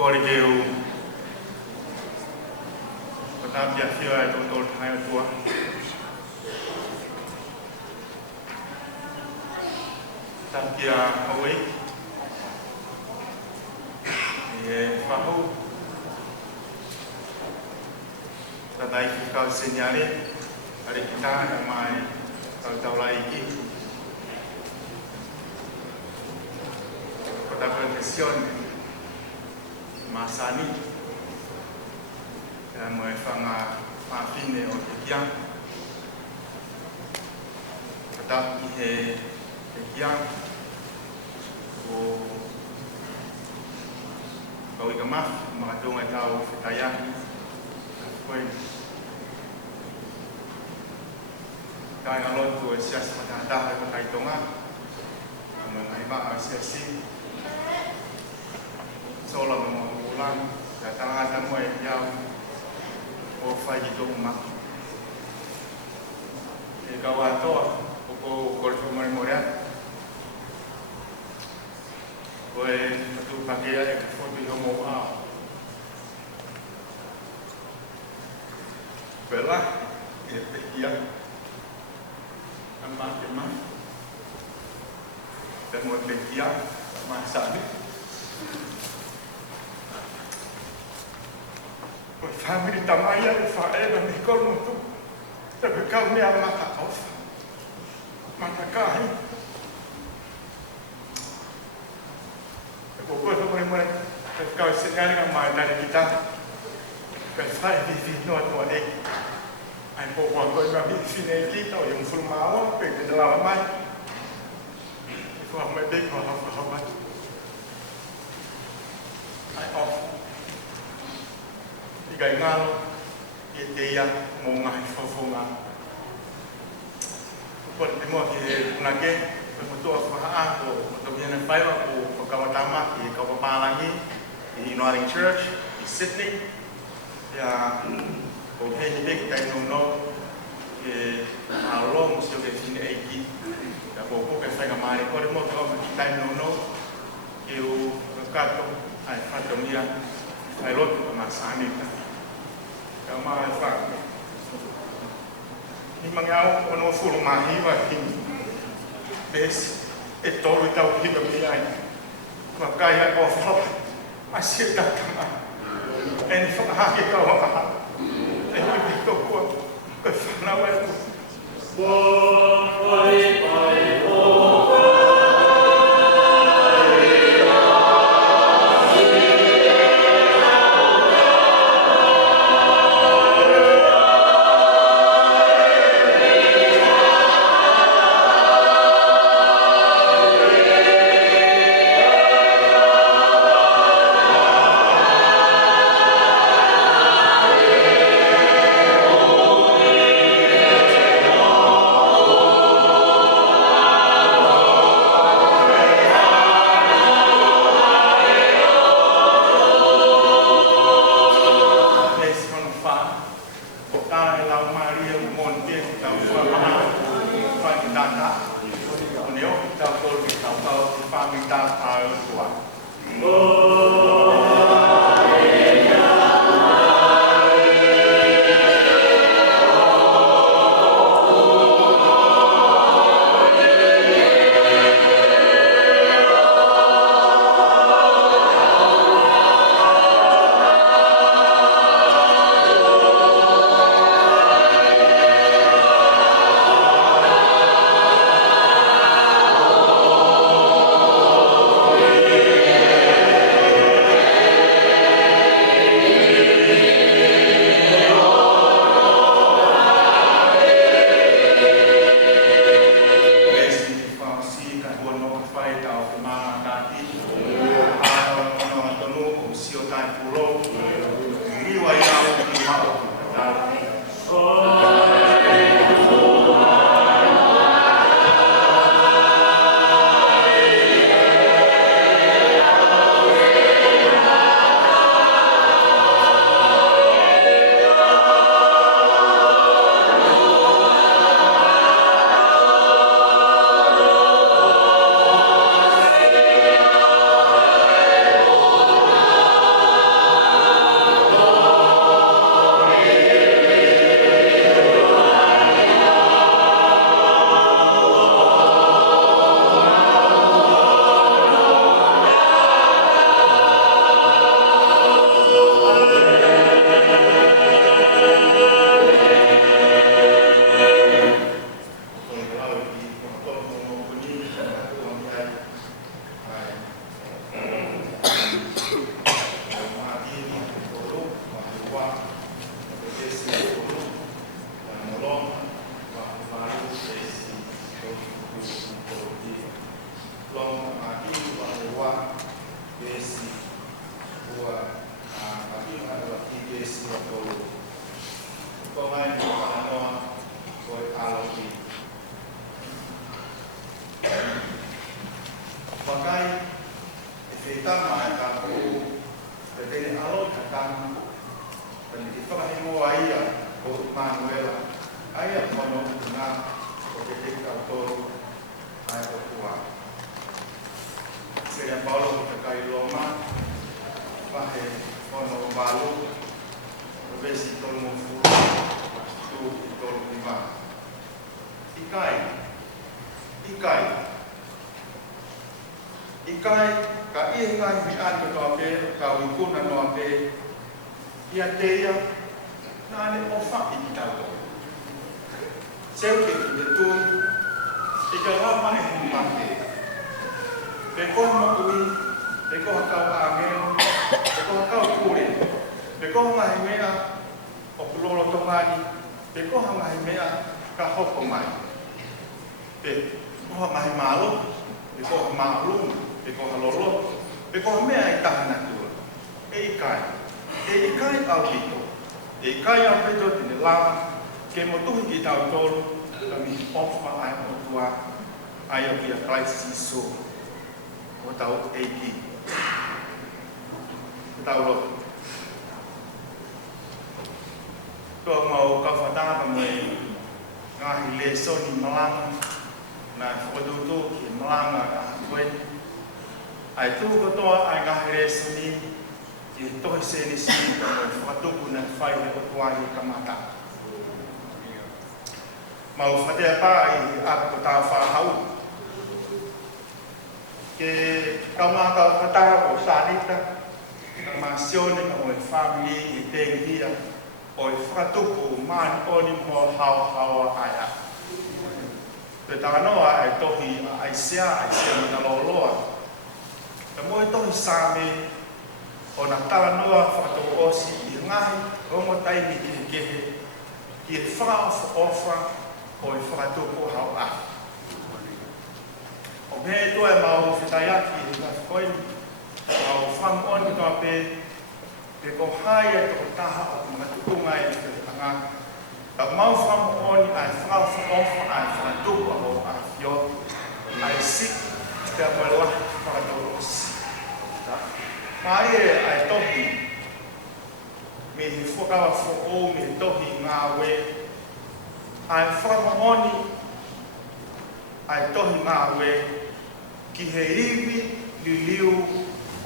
Korikeu Patapia Fio at Old High Tour. Tapia away. Faifekau. Faifekau senyari. Hari kita namai Kauika. Kota Pension Masani. Dan mereka Mafi ne otikian. Kota ihe otikian. Kauika Mafi mengadung atau Fakaeiki. Kaya Lotu sias matanda ay makaitonga mga iba siasi solo mga ulan datang mo ay yaw o Faiva Maake ikaw ato o korso memoria o tu pakai foto mo bela ya Maake dan mau dia masa ni, family tamaya Faiva ni kalau tu, tapi kau ni amat tak off, mata kau. Pokok tu mereka kau sekarang yang main dari kita, Faiva di nuat ni. Ai po kwa ko ba bi fineki to yung fulmawa pe de la mai ko ma de ko ha ba ai off digai ngal ye ya mo ngai fo nga ko de mo ki na ke ko to fa ko to bien Faiva ko kawatama ki ka pa lagi di Uniting Church di Sydney ya okay, ni big time no que along se que fine aqui da pouco que sai gamare por mo que time no que o cato ai fato mira ai Lotu masani ka ma fa ni mangau ono fulu mahi va kin bes e toro tau ki me ai ma kaya ko fa asia ta kama en fa ha ke ka wa Itu kuat kesana itu. tong aki wa besi wa aki wa besi wa tolo ko mai ni ano ko aloki pakai efeita mai ka ko tele alo katan pendidik pahimo aia ko Manuela aia kono na ko tele ka tolo ai ko tua Seria Paulo kai Roma pahe kono balu besi tolo fu tu tolo lima ikai ka ingai bian ko pe ka wikuna no pe ia teia na ne ofa ikitalo seuke de tu ikala mane humate pe ko mo ui pe ko ka angel pe ko ka kure pe ko mai mea o lolo tomani pe ko mai mea ka hoko mai pe ko mai malo pe ko malu pe ko lolo pe ko mea I tahana tu e ikai au pito e ikai au pito tine lava ke mo tuhi ki tau tolu ka mi ofa ai o tua ai o kia Christ so o tau eiki tau Lotu ko mau ka whatanga mai ngahi le soni malanga na whadutu ki malanga ka koe ai tu ko toa ai ngahi le soni ki tohi seni sini ka koe whatuku na whaihe o tuahi ka mata mau whatea pā i aka ko tā whahau ke kaumaka whataha o Sanita ka masione ka moe family i tenghia o i whakatuku mani oni mo hao aia. Te tānoa ai tohi aisea mana loloa. Ka moe tohi sāme o na tānoa whakatuku osi i ngahi rongo taimi ki kehe ki e whakaofa o i whakatuku hao a. O me toa e mau whitaiaki i nga whakoini mau whamoni toa pe te ko haia te ko taha o mga tukunga e te tanga. Ka mau whamoni ai whakaofa ai whakatuku o a whio ai sit te a moe lahi whakatuku osi. Mai e ai tohi me he whakawa whako me tohi ngā we ai whamoni ai tohi ngā we ki he iwi li liu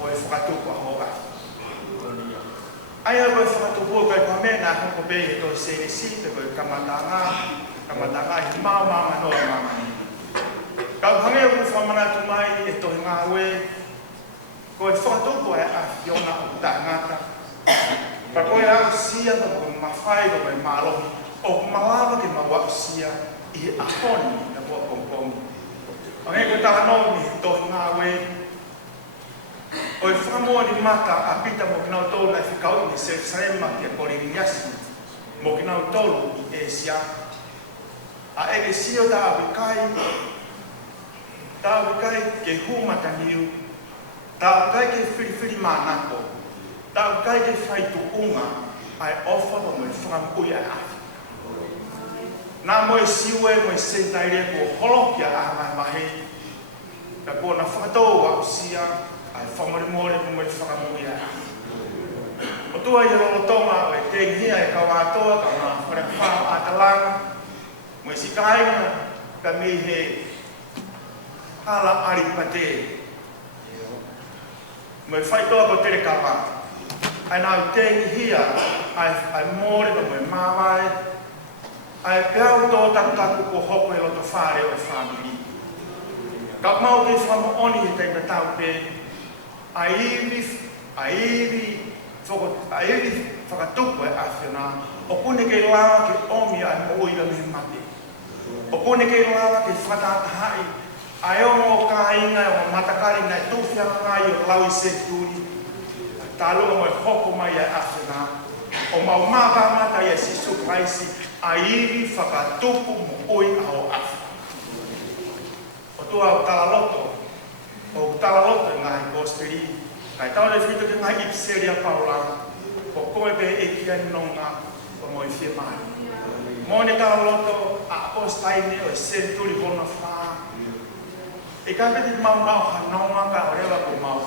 o e whakatuku a hoa. Ai a koe whakatuku kai kwa mena hoko pe he tohi senesi te koe kamatanga i mau mama noa mama ni. Kau hange o whamanatu mai e tohi ngā we koe whakatuku e a whiona o tangata. Ka koe au sia ka koe mawhai ka koe mālohi o malawa ke mawak sia i a honi na koe pongpongi. Ange koe tāno ni tohi ngā we o i whamoa ni mata a pita mo kinau tolu na whikau ni se saema ki a koriri yasi mo kinau tolu i Asia. A ege sio ta awikai ke humata niu, ta awikai ke whiriwhiri mānako, ta awikai ke whaitu unga ai ofa mo i whakamui ai ahi. Nā moe siwe moe sentaire ko holokia a mai mahi, ka kona whakatau wa usia, ai whamorimore mo i whakamui ai ahi. O tua i rolotonga o e tenghia e kawatoa, ka ngā wharewhao a talanga, mo i sikainga ka mi he hala aripate. Mo i whaitoa ko tere kawa. Ai nā tenghia, ai more mo i mawai, ai peau tō takutaku ko hoko e loto whare o e whamiri. Ka mau ke whamo oni e teina tau pe, ai iwi whakatuku e awhiona, o kune kei lawa ke omi ai mo ira me mate. O kune kei lawa ke whatata hai, ai ongo o ka inga o matakari nai tūwhia ngai o lau i se tūri, tālua mo e hoko mai ai awhiona, o mau mata i a sisu praisi, a iwi whakatuku mo oi ao awhi. O tua o tala loto, tala loto ngai gospeli kai tala le fito ke ngai ipseria paula ko koe be e kia nonga ko mo ifie mai mo ne tala loto a ostai ne o senturi bona fa e ka be mau mau hanonga ka orela ko mau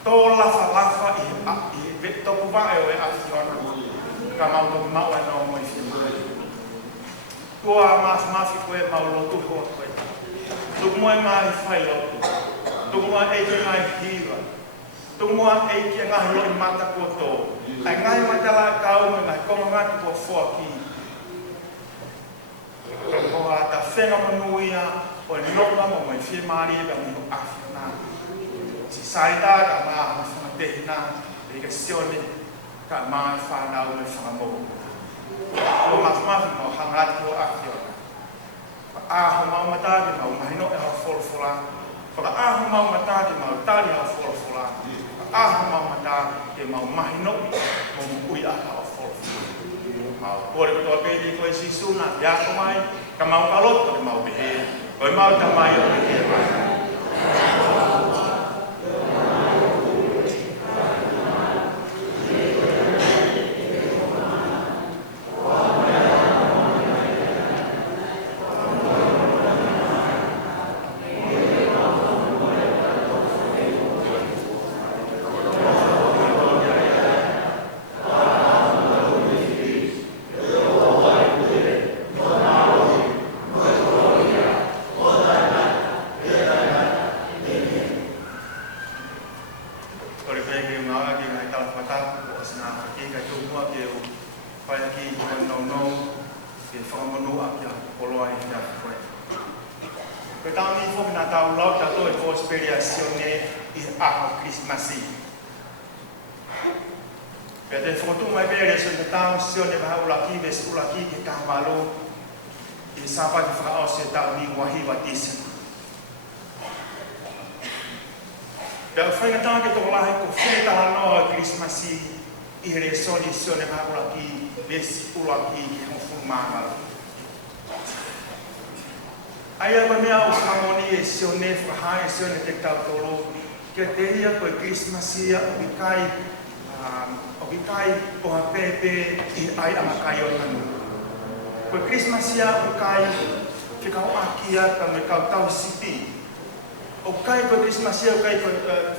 to lafa i veto ko va e a fiona ka mau to mau no mo ifie mai tua Mafi koe mau Lotu koe koe. Tuku moe mai whai Lotu. Tuku moe eike ngai hiwa. Tuku moe eike ngai loi mata kua tō. Ai ngai matala kau me ngai konga ngati kua whua ki. Koa ta whenga manuia o e nonga mo mai whie maari e bangi o awhina. Si saita ka maa ma whangatehina e ka sione ka maa whanau me whangamoku. O Mafi mau hangati o akiona. Aho mau matagi mau mahino e hao wholwhola. Aho mau matagi mau tari hao wholwhola. Aho mau matagi e mau mahino mo mui a hao wholwhola. Mau kore kutoa pēdi koe sisuna biako mai. Ka mau kaloto e mau behe. Koe mau tamai o behe mai. Christmasia obikai poha pepe I ai amakai o tanu. Ko Christmasia obikai fikau akia ka me kau tau sipi. Obikai ko Christmasia obikai ko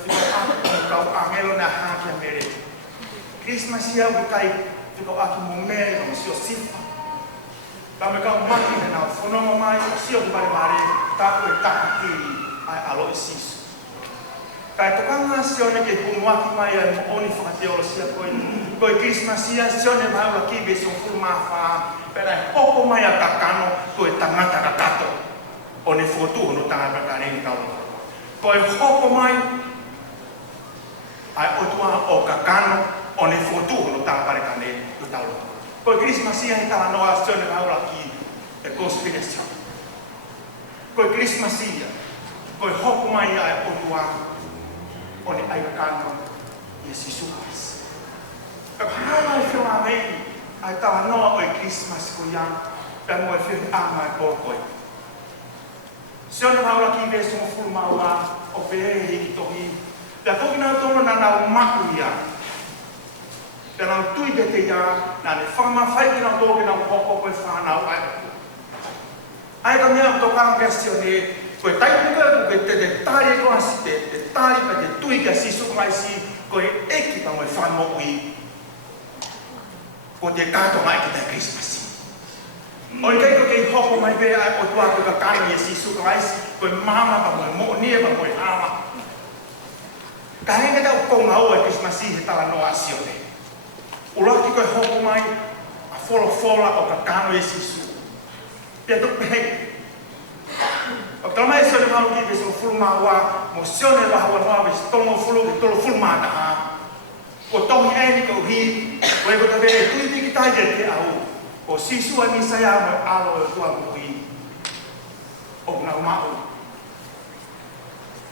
fikau kau angelo na hakia mere. Christmasia obikai fikau aki momere no sio sifa. Ka me kau maki na fono mai sio bare bare ta e takaki ai alo sisu. Kai tokanga sione ke kumwaki mai ai mo oni whakateo sia koe Christmasia sione mai ula kibe son fulmafa pera hoko mai a kakano koe tangata kakato o ne fotu no tangata kakane kau koe hoko mai ai otua o kakano o ne fotu no tangata kakane kau koe Christmasia hita noa sione mai ula ki e conspiração koe Christmasia koe hoko mai ai otua Oni ai kanto Jesus. Hana fio amei ai ta no o Christmas ko ya per mo fio ama ko ko. Se ona haula ki ve so fulma wa o pe hi to hi. Da ko na to na na ma ya. Per al tui de te ya na ne fama fai na to na ko ko fa na ai. Ai ka me to ka questione koe taipuka koe te tari ko asi te tari pa te tui ka sisu mai si koe eki pa moe whanmo ui ko te kato mai ki te Christmas. O i keiko kei hoko mai pe ai o tua koe ka kani e sisu mai si koe mama pa moe mo nia pa moe hama. Ka henga tau konga o e Christmas he tala no asio te. Ulaki koe hoko mai a fola o ka kano e sisu. Pia tupe hei. O tama e sone mau ki beso fulma wa mo sone la hawa wa beso tomo fulma ta ha o tomi e ni ko hi o e ko tabe tu ni ki tai de au o sisu ani saya mo alo e tua mo hi o na mau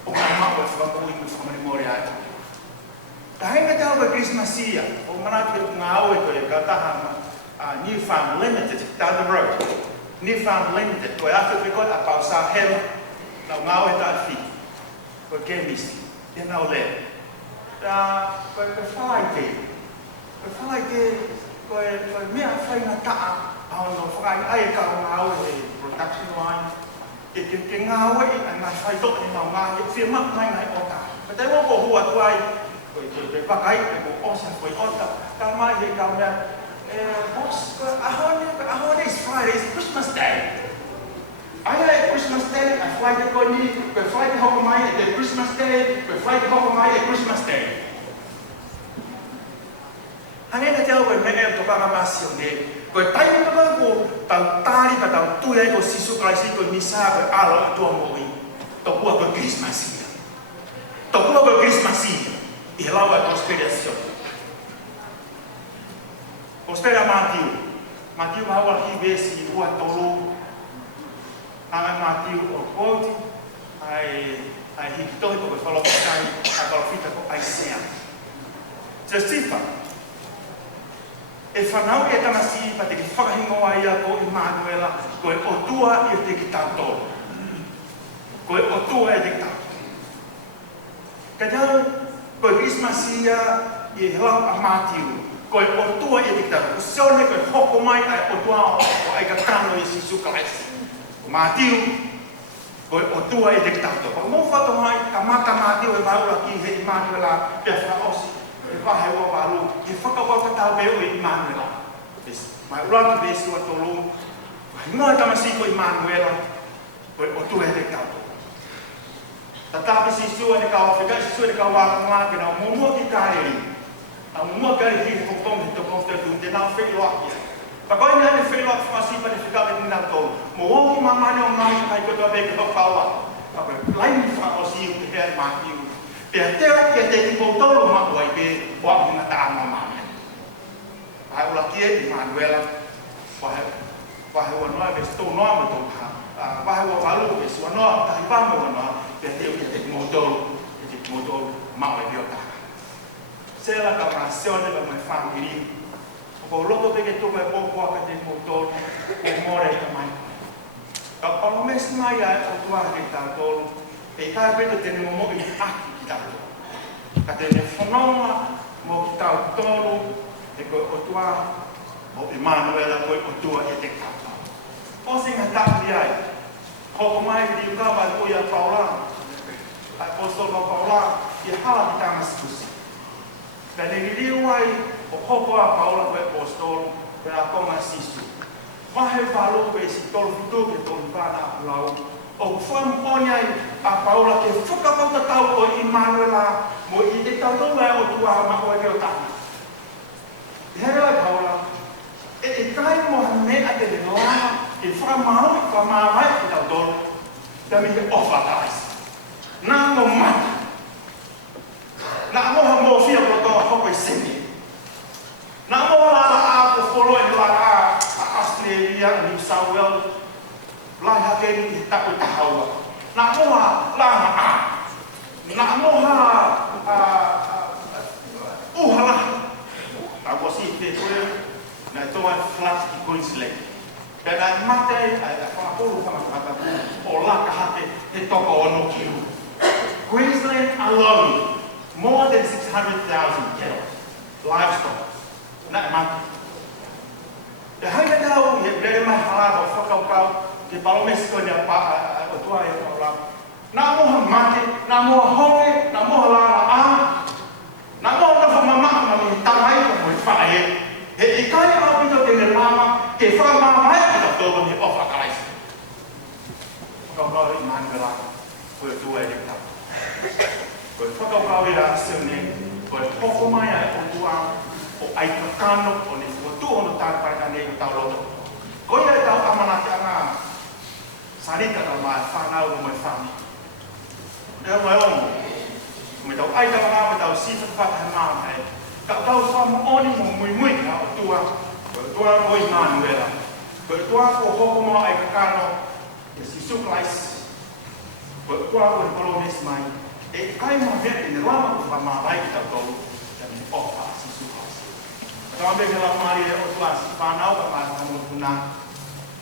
e fa ko i mo fa mo ri ai ta henga ta o Christmasia o mana ki ngau e ko e ka ta ha New Farm Limited down the road. New Farm Limited, koe atu te koe a pausā hema, nau ngau e tā whi. ko chemist e na ole ko Fakaeiki ko mea whai na taa au no whakai ai ka o ngā au e production line ke ngā au e ngā whai tok ni ngā ngā e whia mak mai ngai o ta ka te wako hua tuai ko Fakaeiki ko osa ko ota ka mai he ka mea boss ahone is Friday, it's Christmas Day. I Christmas Day, I fly to Koni, we fly to Hokomai at Christmas Day, we fly to Hokomai at Christmas Day. Hangena tell we me to Paramasione, we time to go, Tari, but our 2 years Sisu Christ, Misa, Ala, Tomoi, to work Christmas. To work Christmas, he allowed a conspiration. Conspira Matthew hawa hibesi hua tolu anga Matthew o koti ai hikitohi ko falo kai a kalofita ko Isaiah. Jesifa e whanau e tamasi pa te ki whakahingoa ia ko Emmanuela ko e otua i te ki tautolo. Ko e otua e te ki tautolo. Ka tau ko e Christmasia i helau a Matthew ko e otua i te ki tautolo. Ko seone ko e hoko mai ai otua o ai ka kano i Sisu Christ. Ko Matthew ko e otua i te ki tautolo. Ko mo whato mai ka mata Matthew e maura ki he Emmanuela pe whaosi. E wahe ua waru, he whakawaka tau beo i Emmanuela. Mai uraki besi ua tolu, hingoa tamasi ko Emmanuela, ko e otua e te tautolo. Tatapi si sua ni kau Afrika, si sua ni kau waka ngā na mumua ki kaeri. Na mumua kaeri hi hokong hito konftetu, te nau whailoaki. Pakoi ni hane whailoaki whasipa ni whikawe ni nau tolu. Mo woki mamane o ngai kai kotoa veke hau kaua. Pakoi laini whaosi u te hea Matthew. Pea tera kia te ki potolo makua i pe wak mga taama mame. Pahe ula kia i Emmanuela, pahe ua noa ves tō noa ma tō ka, pahe ua walu ves ua noa, tahi wama ua noa, pea te kia te ki potolo makua i peo taka. Sela ka ma seone pa mai whamiri, ko loto peke tōka e pōpua ka te potolo, ko more i ka mai. Ka palomesi mai ai o tuara ke tātolo, e kai peta tene momo i aki. Ka tene whanonga mo ki tau tolu e koe otua mo Emmanuela koe otua e te kata. O singa tāpiri ai, hoko mai ki ukawa i ui a Paula, apostol ka Paula, i hala ki Damaskusi. Pene ni riu ai o hoko a Paula koe apostol, koe a konga Sisu. Mahe whalu koe si tolu fitu ke tolu whana a pulau, o whamponi ai a Paula ke whakapauta tau o Emmanuela mo i te tautau e o tua ma o e reo tahi. Hea ai Paula, e kai mo mea te le lana e whakamau i whamawai ki tautoro, te mi te ofa taisi. Nā mo mata. Nā moha mo fia rotoa hoko i semi. Nā moha lana a ko wholo e lana a Australia, New South Wales, lai hake ni tapu tahaua. Nā moha lana a. Nā moha uhala. Nā kosi te koe, nā toa flat ki Queensland. Pena mate ai whakapolu whamakatapu o laka hake he toko ono kiu. Queensland alone, more than 600,000 cattle, livestock. Nā mate. Te haina tau, he rere mai halava o whakaukau, te palomesiko ni a tua e whaula. Nā moha mate, nā moha honge, nā moha lana a, nā moha na whamamaka ma mi tarai o mui whae. He i kai a pito tene lama, ke whamamai ki ta tōru ni o whakaraisi. Whakaukau i Manuela, koe tua e rikta. Koe whakaukau i rā sione, koe hoko mai ai o tua, o aika kano, o ne whuatu ono tāpai ane i tau loto. Koe e tau amanaki anga, sarika tau mai whanau o mai whani. Ea mai ongo, me tau aika ngā, me tau sifa whakahe māmai, ka tau whamaoni mo mui ka o tua, koe tua o Emmanuela, koe tua o hoko mo aika kano, e Sisu Christ, koe tua o Polones mai, e kai mo hete ne lama o whamawai ki tau tolu, te mi ofa Sisu Christ. Tau me ke la mari e o tua si whanau ka mai whanau kuna,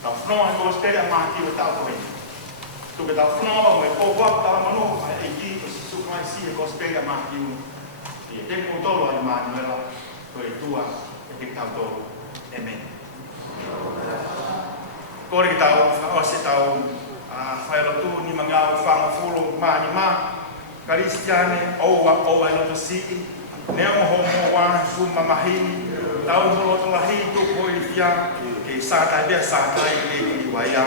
tau whanau e ko spere a māki o tau koe. Tu ke tau whanau o me kōwak tau manoho mai e ki o si si e kospega Mafi e te potolo ai Manuela ko e tua e te tautolo. Amen. Kore tau o se tau fai Lotu ni mangau whangafulo mani Kristiane o ai Lotu City nea moho moa suma mahini tau holo to lahi to ko i fia ke satai bea satai e ki waya.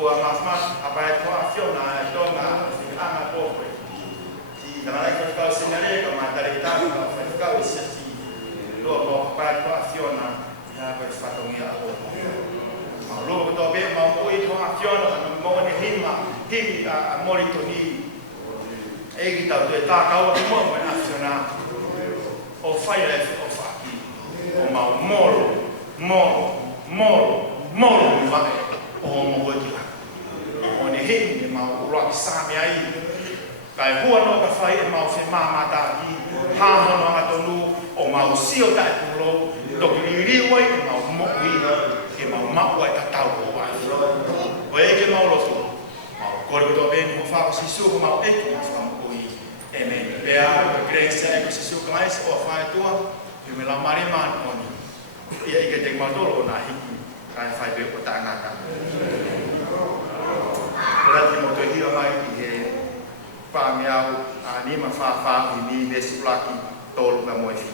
Lotu mas apa itu afiona itu anak pobre. Di dalam Faifekau sendiri kalau materi kita kalau Faifekau sih lo apa itu afiona ya berfatongia aku. Mau betul be mau itu afiona mau ni hima moritoni. Kita tu tak kau semua afiona. O Faiva o Faki o mau moro vai o mo dia o ne he mau rock sami ai kai hua no ka fai mau se mama ta ki ha ho no nga tonu o mau sio ta tulo to ki ri wai e mau mo wi ke mau ma wai ta tau o vai o e ke mau lo so mau ko to ben mo fa si su mau e ki fa mo wi e me pea grace e si su mais o fa tua e me la mari man oni ia ike te matolo na hiki kai Faiva o tangata. Perati mo te hira mai ki he pāmiau a ni ma whawha i ni me sulaki tolu na moefi.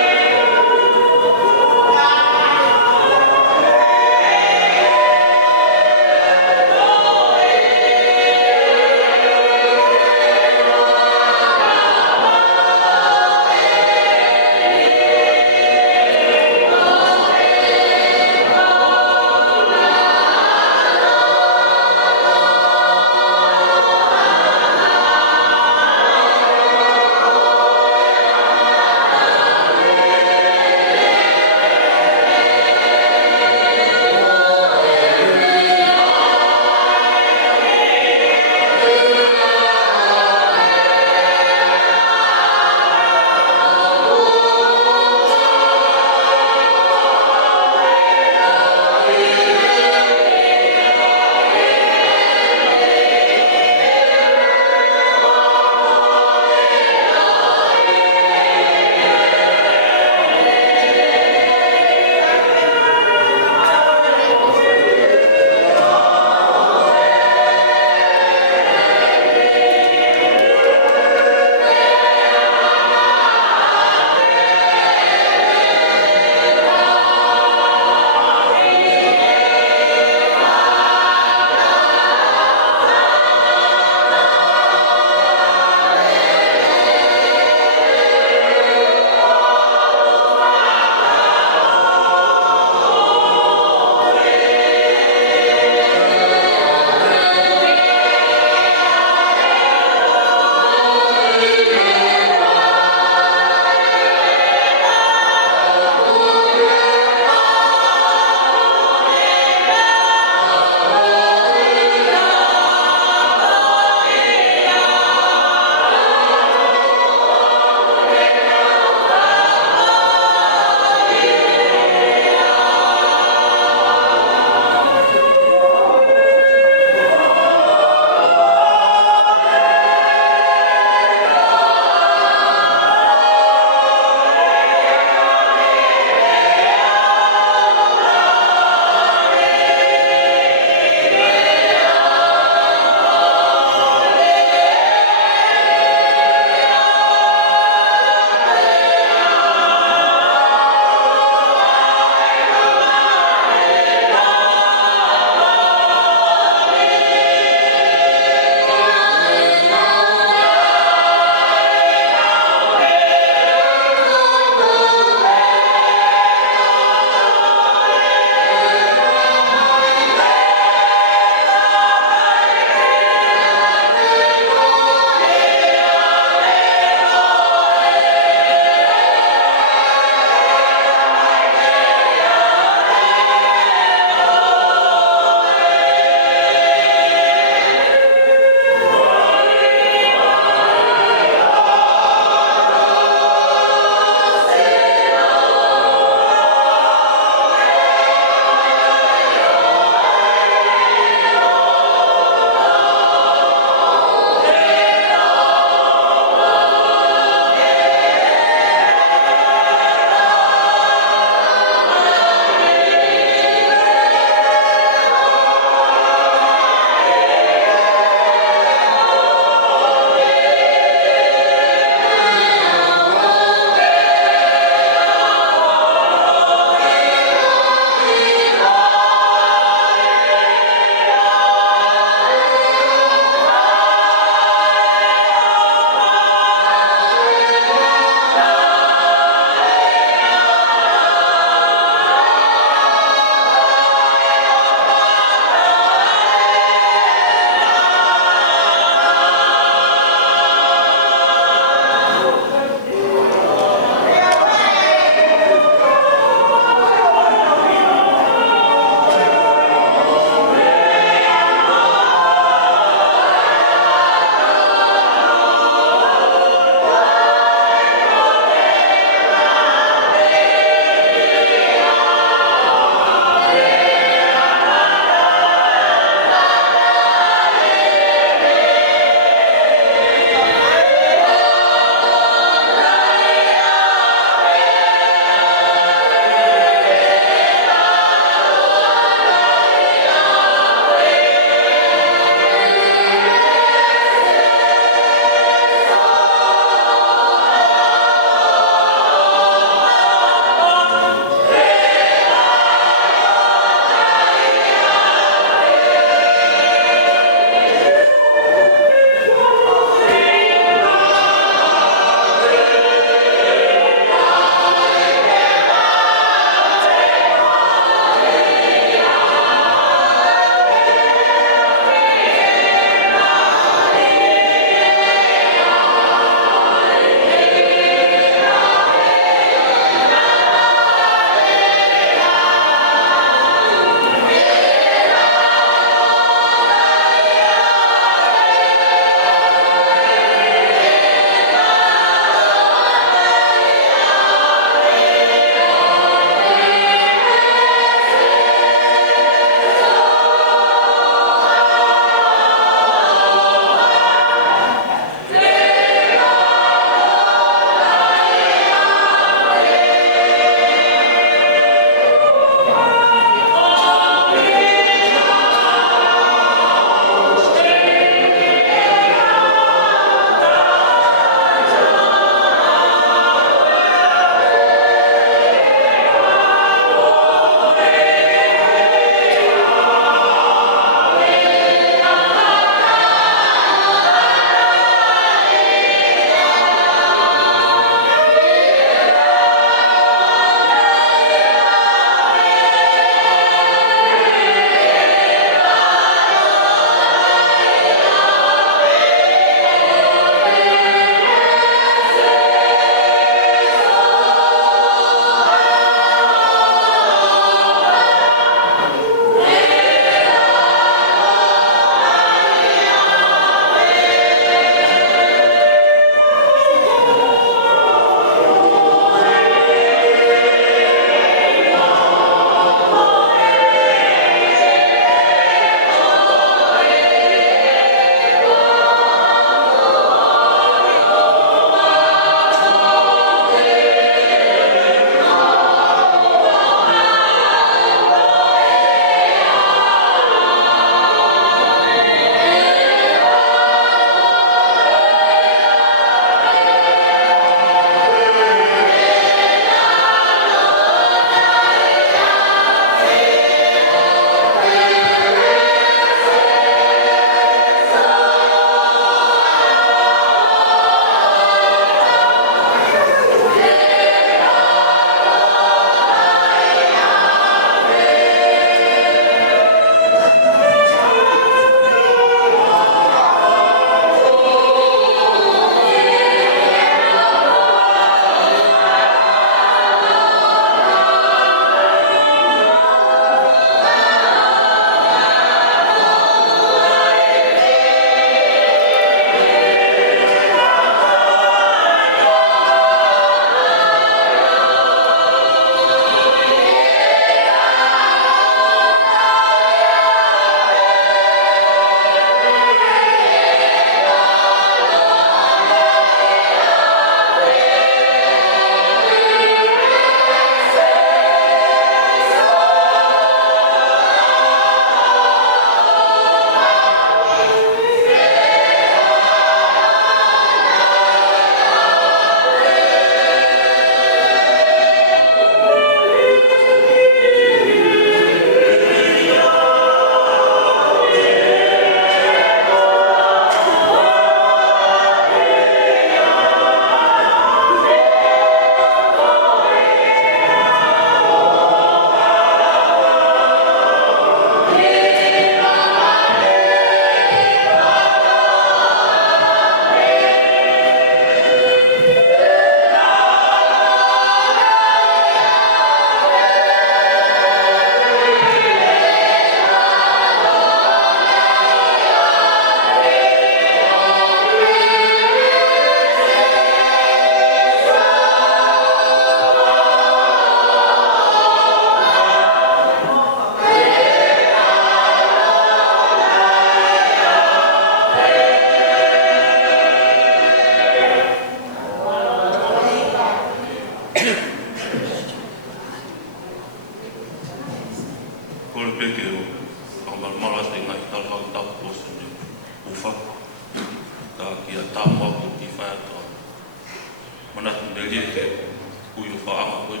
mana tundelia ke kuyo whaama koe.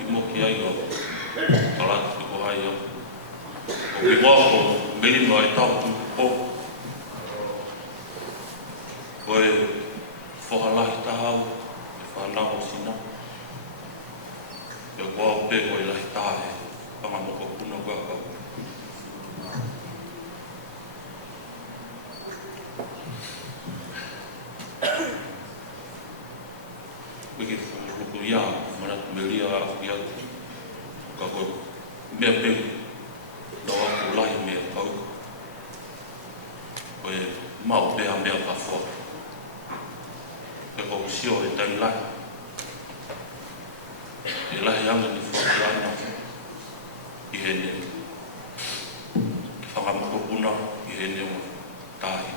Imo ki ai o kalatu ki ko hai o. O ki wako mili no ai tau tu po. Koe whahalahi tahau e whanau sina. E kua o pe koe lahi tahe panga moko kuna wakau. Wiki fuku ia, mana melia ia ka koe mea pehu na waku lahi mea Kauika. Koe mau pea mea ka whua. Koe kou sio e tani lahi. E lahi anga ni whaki ana I hene. Ki whangamako puna I hene o tahi.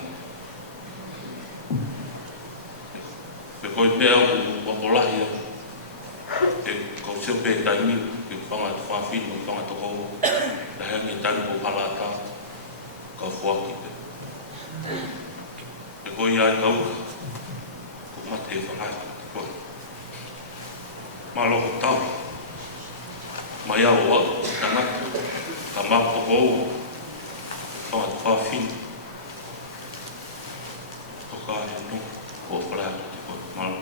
Pe koe pea o wapolahi e kou sio pe taimi ki whanga te whawhino I whanga toko na hengi tani ko palata ka whuaki pe. Pe koe iai Kauika ko mate e whangai ki koe. Malo ko tau. Mai au o tangata ka mako toko o whanga te whawhino. Toka e no ko whalata ki koe. Malo.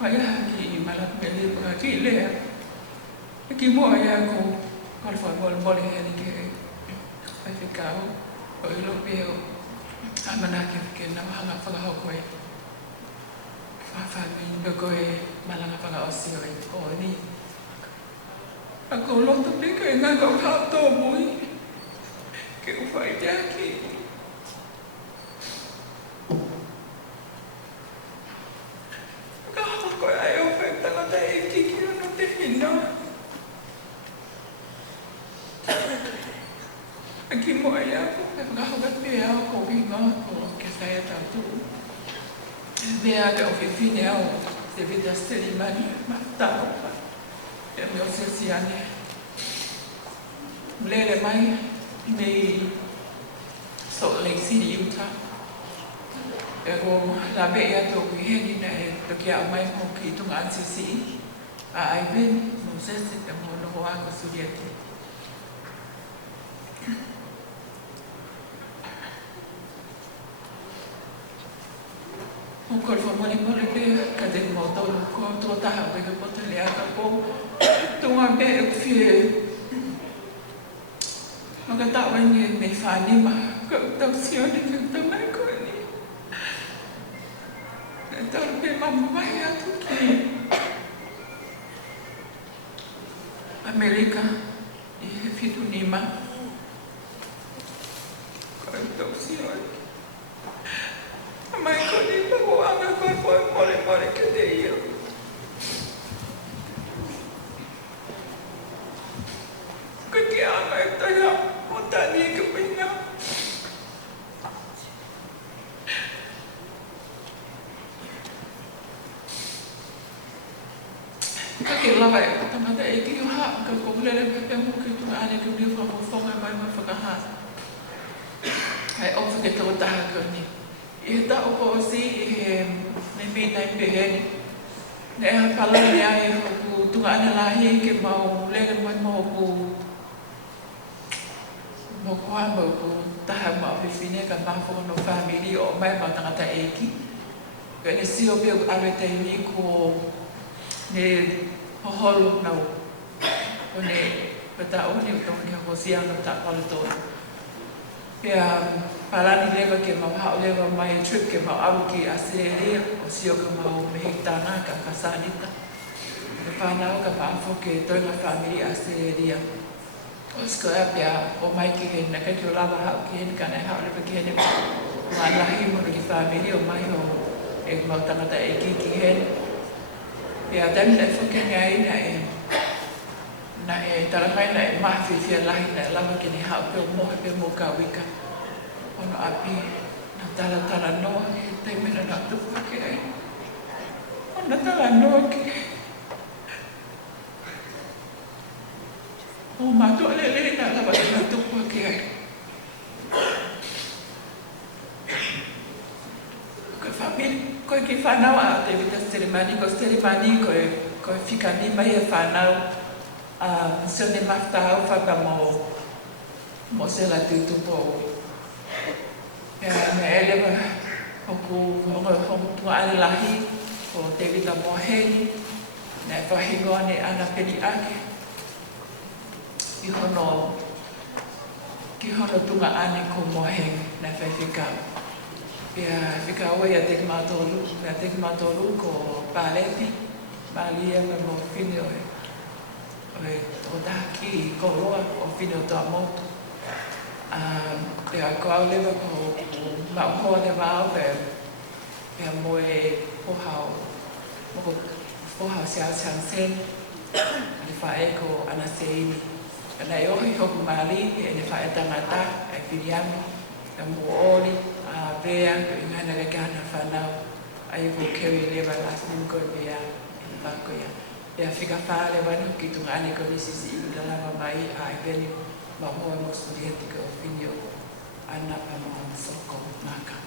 Wai ki malak meli ko ki le. Ki mo ya ko kal fa bol he ni ke. Faifekau o ilo pe o amana ke na hanga fa ha ko e. Fa mi do ko e malanga fa o si o ni. Ako Lotu pe ke nga ko ha to mui. Ke o fa ya ki. Ka ko ai o fa ta na te ki no te hino. Aqui moia, garro da piel, com vinho, que sai a tatu. Vea que o fifinel, devido a cerimônia, matava. É meu sessiane. Mulher mãe, me sou lexiu, tá? Eu lá veio do que né, do que a mãe com que tu antes se, a Ivan, não sei se é mono água soviética. O corpo mole pe cadê o motor com toda a água que botou ali acabou então a bem eu fiz mas que tá bem me fani mas que tá senhor que tá mais coisa então bem mamãe a tu que América e filho Nima então senhor Mas quando ele pegou a água, foi mole que dei eu. Que a água está já montaria que vinha. Aquilo lá vai, também daí que eu ha, que eu mulher é bem muito que tu ane que o livro foi fogo mais ficar aí eu fiquei todo tarde e tá o posi nem bem nem bem né fala aí o tu ane lá aí que mau ler mais mau qua mau tá mau fifine que mau foi no família ou mais mau tá Fakaeiki que nesse o meu alete aí com ne holo não o ne tá o ne então que eu sei não tá falando ya parani leva que mau hau leva mai trip que mau au ki Australia o sio que mau mehitana ka kasanita e whanau ka whaafo ke toinga family Australia o skoa pia o mai ki he na ka ki o lava hau ki hen ka nei hau leva ki hene ngā lahi mono ki family o mai o e mau tangata e ki hen pia tani lai whuke ngai na e tarangai na e Mafi fia lahi na e lava ki nei hau pia mohe pia mo Kauika ono api na tala noa ki te mena na tupa ki ai ona tala noa ki o mato lele na lava ki na tupa ki ai ko família ko ki whanau a te vita cerimani ko fika ni mai e whanau se ne maftahau whaka mo se la tutupo me eleva hoku honga ale lahi o te vita moheni na e whahingoa ne ana peni ake ki hono tunga ane ko moheni na Faifekau Faifekau ia te matolu ko paleti malia me mo fini o daki ko roa o fini o toa motu te a koau lewa ko mauhoa le wao pe a moe pohau siao sen le whae ko ana seini na e ohi hoku mali e le whae tangata e piriami e muoli a vea ko ingana le gana whanau ai ko kewi lewa las ninko e vea e bako ia e a whika whaale wanu ki tunga ane ko nisisi i la lava mai a e veni mahoa mo studieti ko finio ana pa mo soko maka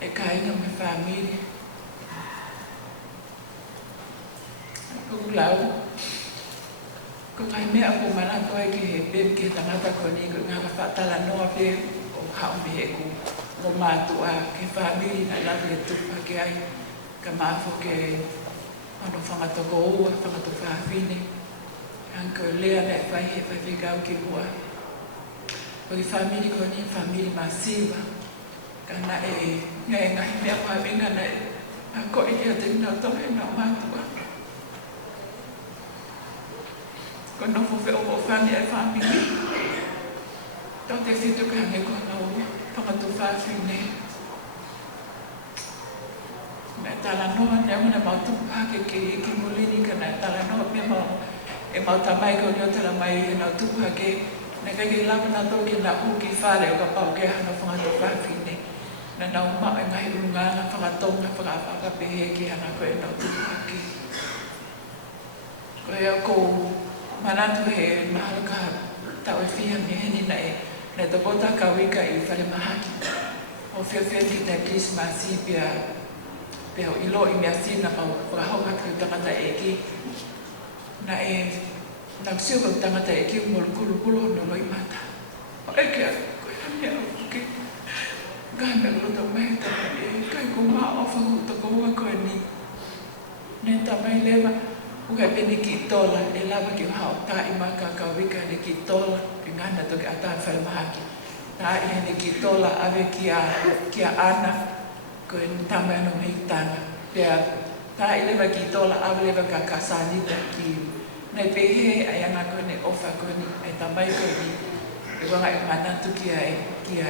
e kainga me família ko lau ko kai mea ko mana ko ai ki he bem ki tangata ko ni ko ngaka whatala noa pe o hao me he ku Ngō mātua ke whamiri na lawe e tupa ke ai. Ka māwho ke ano whangatoko ua, whangatoko whawhine. Anko lea nei Faifekau ki mua. O i whamiri ko ni whamiri masiwa. Ka na e ngai ngahi mea whaminga nei. A ko i kia te ngā tohe nā mātua. Ko nofo whi o whani e whamiri. Tau te whitu ka hange ko ngā ua. Whangatu whawhine. Nā tala noa nea muna mautupu hake ki mulini ka nā tala noa mea mau. E mau tamai ko ni o tala mai e nā tupu hake. Nā kake lapa nā toki nā huki whare o ka pau ke hana whangatu whawhine. Nā nau maa e ngahi urungana whangatonga whakapaka pehe ki hana koe nā tupu hake. Koe au kou manatu he mahalaka tau e whiha me heni na e na te bota Kauika i whare mahaki. O whiawhia ki te Krismasi pia o ilo i mea sina mau whakahauka ki tangata e ki. Na e nā kusio kau tangata e ki molu kulu no loi mata. O e kia koe na mea au ki. Gai mea lota mai tama e kai ko maa o whakuta ko ua koe ni. Ne tamai lewa uka pene ki tola e lawa ki hao ta i maka Kauika ne ki tola ki ngana toki a tā whare mahaki. Tā i hene ki tola ave ki a ana koe ni tamai ano mei tana. Pea tā i lewa ki tola ave lewa ka kasanita ki nei pehe ai ana koe ne ofa koe ni ai tamai koe ni. E wanga i manatu ki ai e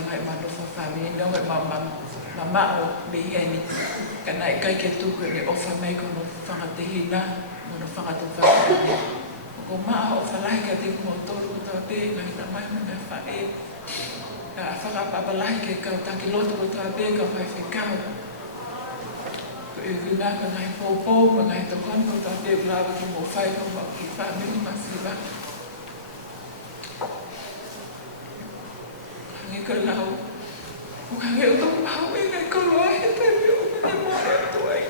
wanga i manofa whamini ne wanga i mamao me heni. Ka nai kai ke tuku e ofa mai kono whangatehina mono whangatu whakatane. Ko maa o whalahi ka te kumo tolu ko tau te ngai tamai mana whae. Ka whakapapalahi ke kau taki lotu ko tau te ka Faifekau. Ko e wina ka ngai pōpō ma ngai tokon ko tau te ulawa ki mo whai ko ma ki whamini masiwa. Hangi ko lau. Ko hangi o tau hau e ngai koloa he te mio me mo e tuai.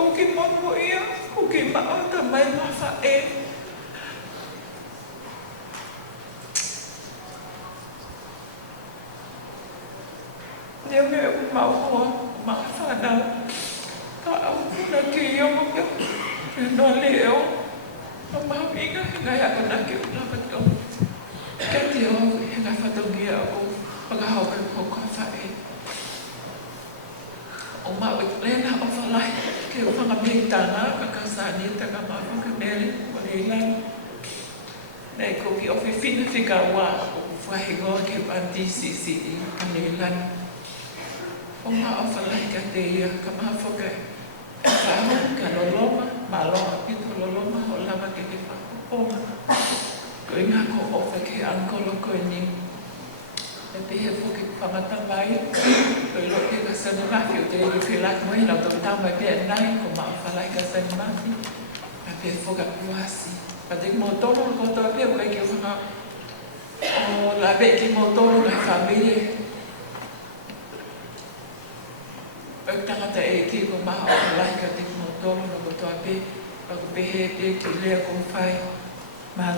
O ki mono ia, o ki maa tamai mawha e. Nea mea o mau hoa, maa whanau. Ka au puna ki iongo kia. E noa leo. O mau inga, ngai ako na ki ulawa tau. Kia te o, he ngai whatongia o pagahauka o ka whae. O mau i lena o whalai, ke o whangamehitanga, ka kasanita, ka mafu, ka nere, o reilan. Nei ko ki ofi whina whika wā, o whahingoa ke anti sisi i ka reilan. O mau o whalai ka te ia, ka mafu ka whahu, ka loloma, maloa, pito loloma, o lama ke ke whakopoma. Ko inga ko ofa ke ankolo ko ni. E pehe fuki whamata mai, ko i loke ka sani Mafi, o te iri whilak moe, lau tau tau mai pia nai, ko maa whalai ka sani Mafi, a pehe fuka puasi. Pa te mo tono ko toa pia, kai ki whanga, o la be ki mo tono na whamire. O tangata e ki ko maa o whalai ka te mo tono na ko toa pia, pa ko pehe pia ki lea ko whai, maa